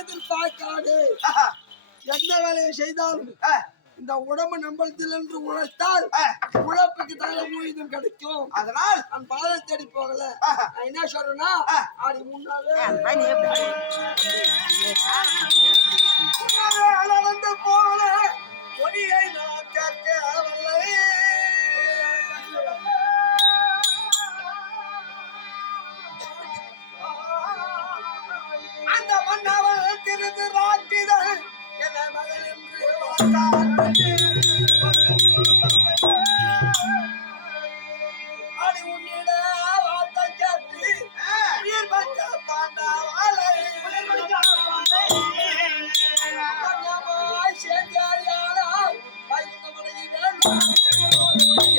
எதிர்பார்க்காது எந்த வேலையை செய்தாலும் இந்த உடம்பு நம்பளத்தில் என்று உழைத்தால் உழைப்புக்கு தகுந்த ஊதியம் கிடைக்கும். அதனால் நான் பாதை தேடி போகல. நான் என்ன சொல்றேன்னா அது முன்னாலே அளந்து போல ஒளியை நான் கேட்கவில்லை. அந்த மன்னவன் திருந்து ராட்டிதல் என மகள் என்று அடி உன்னிட வார்த்தை கேட்டு உயிர் பச்ச பாண்டவாளை செஞ்சால்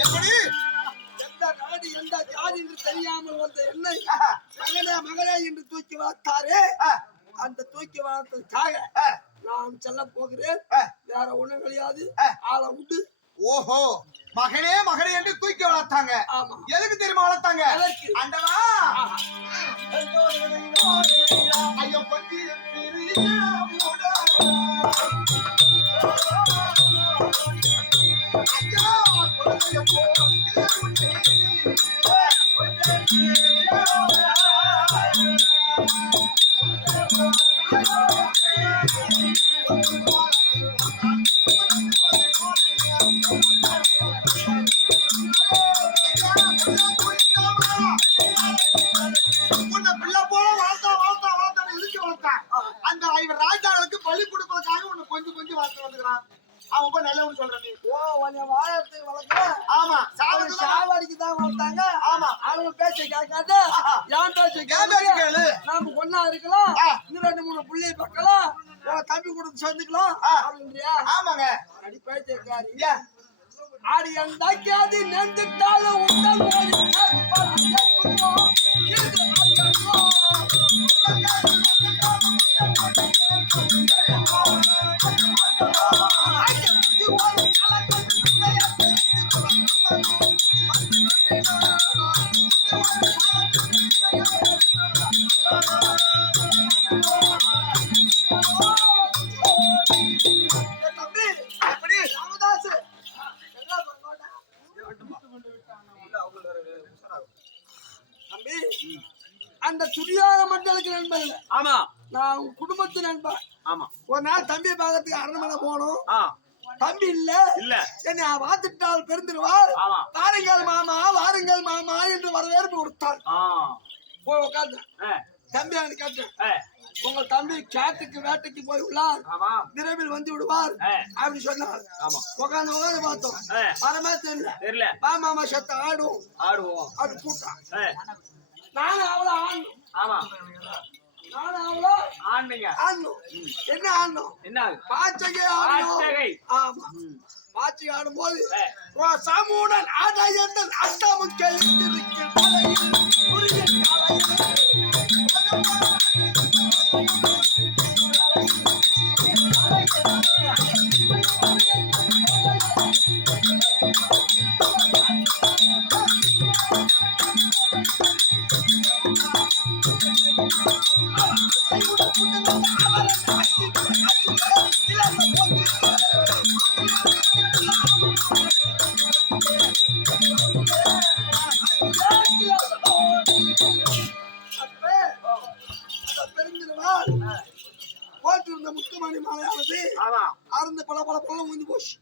எப்படி எந்த நாடு எந்த ஜாதி என்று தெரியாமல் வந்த என்னை மகனே மகளே என்று தூக்கி வளர்த்தாரே அந்த தூக்கி வளர்த்ததுக்காக நான் செல்ல போகிறேன். வேற ஒண்ணும் கிடையாது. ஆளை விட்டு ஓஹோ மகனே மகனே என்று தூக்கி வளர்த்தாங்க. எதுக்கு தெரியுமா வளர்த்தாங்க? அண்டவா ஐயோ பத்தி ஒன்னா இருக்கலாம். இன்னும் 2-3 புள்ளைய பார்க்கலாம். தம்பி கொடுத்து சேர்ந்துக்கலாம் அப்படின்றியா? ஆமாங்க. அடிப்படைக்காரி ஆடி அண்டாக்கியாது நெஞ்சிட்டாலும் உண்டல் அந்த துரியோக மண்டலுக்கு நண்பன். ஆமா நான் குடும்பத்து நண்பன். ஆமா ஒரு நாள் தம்பியை பார்க்கறதுக்கு அரண்மனை போனோம். தம்பி இல்ல என்னை பார்த்துட்டால் பெருந்துருவார். வாருங்கள் மாமா வாருங்கள் மாமா என்று வரவேற்பு கொடுத்தாள். போய் உட்கார்ந்து தம்பி அவனுக்கு கேட்டேன், உங்க தம்பி கேட்டுக்கு வேட்டைக்கு போய் உள்ளார், விரைவில் வந்து விடுவார் அப்படி சொன்னார். உட்காந்து உட்காந்து பார்த்தோம். வரமே தெரியல. வா மாமா செத்த ஆடுவோம் அப்படி கூட்டான். நானும் அவ்வளோ ஆடணும். நானும் அவ்வளோ ஆடணும். என்ன ஆடணும்? பாச்சகை ஆடணும். ஆமா பாச்சகை ஆடும் போது சமூடன் ஆடாயந்தன் அஷ்டமுக்கல் போட்டிருந்த முத்துமணி மாலையானது அறந்து பல பல பழம் முடிஞ்சு போச்சு.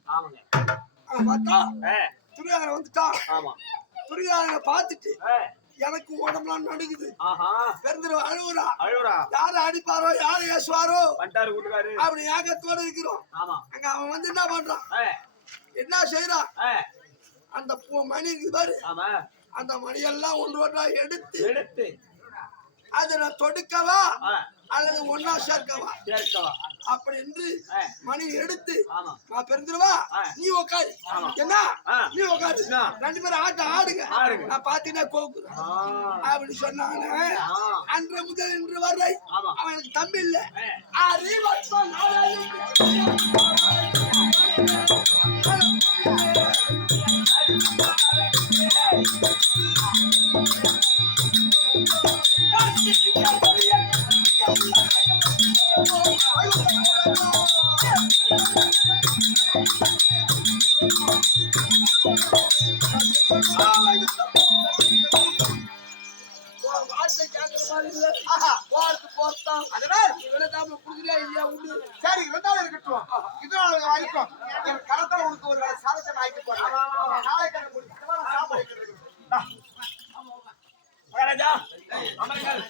பார்த்தா துரியோதனை வந்துட்டான். துரியோதனை பார்த்துட்டு எனக்கு உடம்புலாம் நடுக்குது. பெருந்திரு அழுவுறா. யாரு அடிப்பாரோ யாரு ஏசுவாரோ அப்படி ஏகத்தோடு இருக்கிறோம். அங்க அவன் வந்து என்ன பண்றான், என்ன செய்யறான், அந்த மணி இருக்கு பாரு, அந்த மணியெல்லாம் ஒன்று ஒன்றா எடுத்து அதை நான் தொடுக்கவா அல்லது ஒன்னா சேர்க்கவா அப்படி என்று மணி எடுத்து நான் பிறந்துருவா நீ உட்காரு என்ன நீ உட்காரு 2 பேரும் ஆட்டம் ஆடுங்க நான் பாத்தீங்கன்னா கோக்குறேன் அப்படின்னு சொன்னாங்க. அன்று முதல் இன்று வரை அவன் எனக்கு தம்பி இல்ல சரி இருந்தாலும் இருக்கட்டும். இதனால வரைக்கும் என் கரத்துல உனக்கு ஒரு சாதத்தை ஆக்கி போறேன். நாளை கண்ணு முடிச்சுட்டு சாப்பாடு மகாராஜா அமருங்கள்.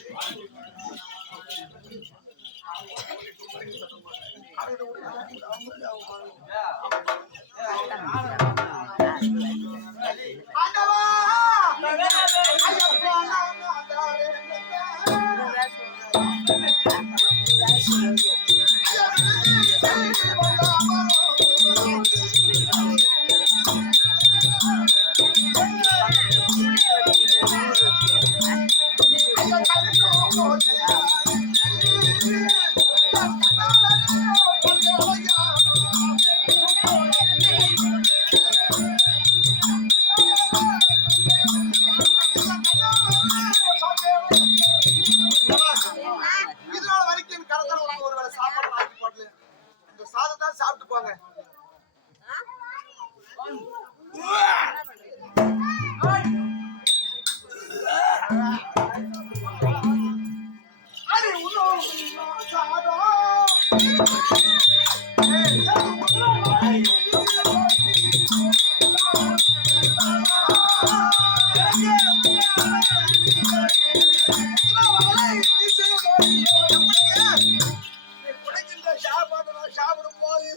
ஆண்டவா இதனால வரைக்கும் என் கரத்துல ஒரு வேளை சாப்பாடு ஆக்கி போடல. இந்த சாதத்தை சாப்பிட்டு போங்க. சாப்பிடும் போது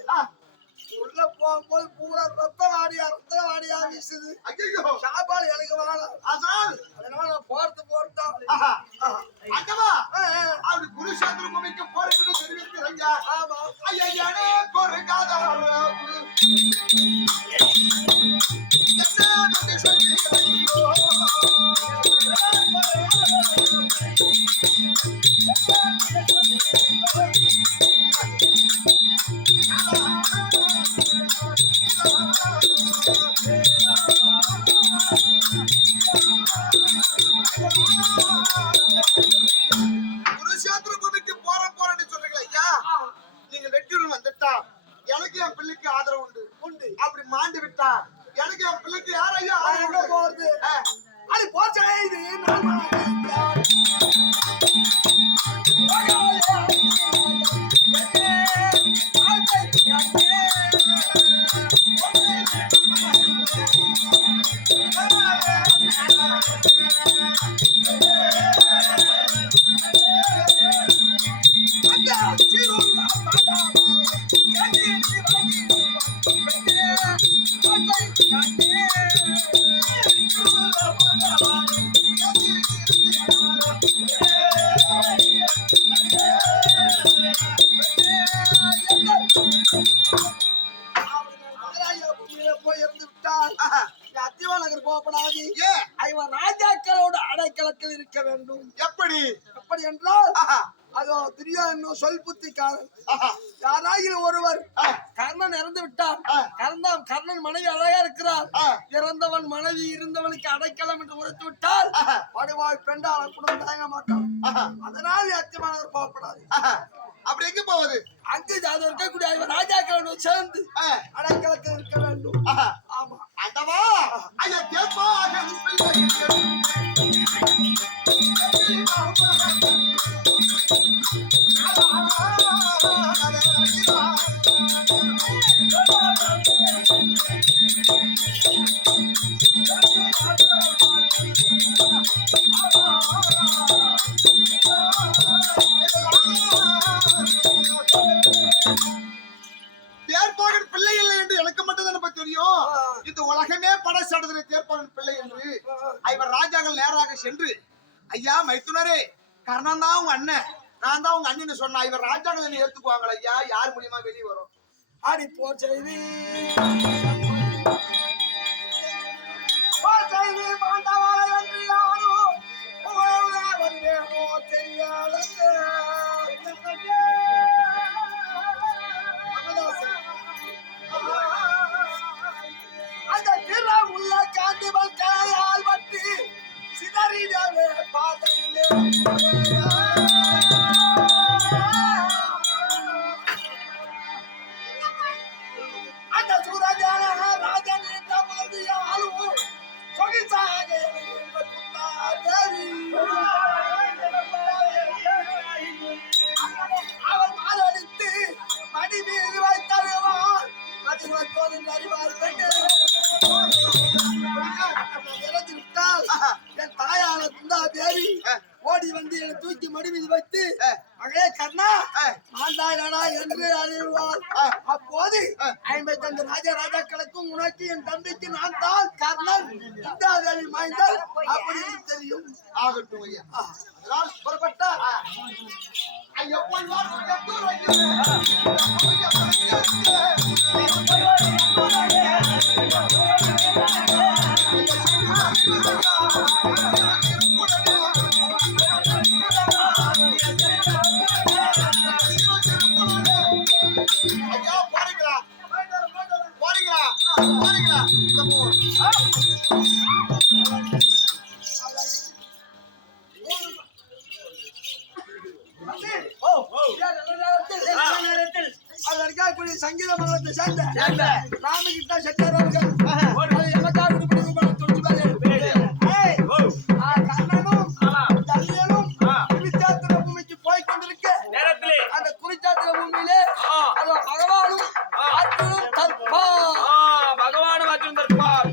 உள்ள போகும்போது பூரா ரத்தம் வாடியா வீசுது. ஐயோ சாப்பாடு எனக்கு வேணாம். அதனால நான் போறதான் அக்கவா அப்படி குருஷேத்திர பூமிக்கு போறதுன்னு தெரிவிக்கிறாங்க. ஆமா ஐயானே பொறுக்காத குருஷேத்திர பூமிக்கு போறேன்னு சொல்றீங்களா ஐயா? நீங்க வெற்றியுடன் வந்துட்டா எனக்கு என் பிள்ளைக்கு ஆதரவு உண்டு. அப்படி மாண்டு விட்டா எனக்கு என் பிள்ளைக்கு யார் ஐயா ஆதரவு போறது அது போச்சே இது போய் இருந்து விட்டால் அத்திவானகர் போகப்படாது. ஐவன் ராஜாக்களோட அடைக்கலத்தில் இருக்க வேண்டும். எப்படி என்றால் அதோ துரியோதனன் சொல் புத்திக்காரன். யாராயிலும் ஒருவர் கர்ணன் இறந்து விட்டார். கர்ணன் மனைவி அழகா இருக்கிறார். இறந்தவன் மனைவி இருந்தவனுக்கு அடைக்கலம் என்று உரைத்து விட்டால் படுவாய் பெண்டால் குடும்பம் தாங்க மாட்டான். அதனால் அத்தியமானவர் போகப்படாது. அப்படி எங்க போவது? அங்கு அது இருக்கக்கூடிய ராஜாக்களோட சேர்ந்து அடைக்கலத்தில் இருக்க வேண்டும். ஆமா அந்தவா ஐயா கேப்பா தேர்ப்பாகன் பிள்ளை இல்லை என்று எனக்கு மட்டும் தான் தெரியும். இந்த உலகமே படைசாடுகிற தேர்ப்பாகன் பிள்ளை என்று ஐவர் ராஜாக்கள் நேராக சென்று ஐயா மைத்துனரே கர்ணன் தான் உங்க அண்ணன் நான் தான் உங்க அண்ணன் சொன்னா இவர் ராஜாங்க ஏத்துக்குவாங்களா ஐயா யார் மூலியமா வெளியே வரும் ஆடி போச்செய்தி பாண்டவாள என்று யாரும் வருவேமோ தெரியாத அந்த திற உள்ள காந்திபல் கலையால் வட்டி சிதறிடவே பாதையிலே அந்த சூரஜான ராஜன் என்ற முதலியாலும் சொகிசாக அவர் மாரடித்து மடி மீது வைத்தருவார் அறிவார் இறந்து விட்டால் என் தாயான குந்தா தேவி ஓடி வந்து என்னை தூக்கி மடி மீது வைத்து மகளே கர்ணா ஆண்டாடா என்று அறிவார் அப்போது 52 ராஜாக்களுக்கும் உனக்கு என் தம்பிக்கு நான் தான் கர்ணன் குந்தா தேவி மாய்ந்தால் அப்படி என்று தெரியும் ஆகட்டும் ஐயா அதனால் புறப்பட்டா ஐயா போய் வா எத்தூர் ஐயா போறீங்களா போறீங்களா போறீங்களா அதற்காக சங்கீத மங்கலத்தை சேர்ந்த ராமகிருஷ்ணா செட்டியார் அவர்கள் எமக்காக கர்ணனும் தல்லியனும் குருச்சாத்திர பூமிக்கு போய் கொண்டிருக்க அந்த குருச்சாத்திர பூமியிலே அது பகவானும் அர்ஜுனும் தற்பா பகவானும் அர்ஜுன் தர்பார்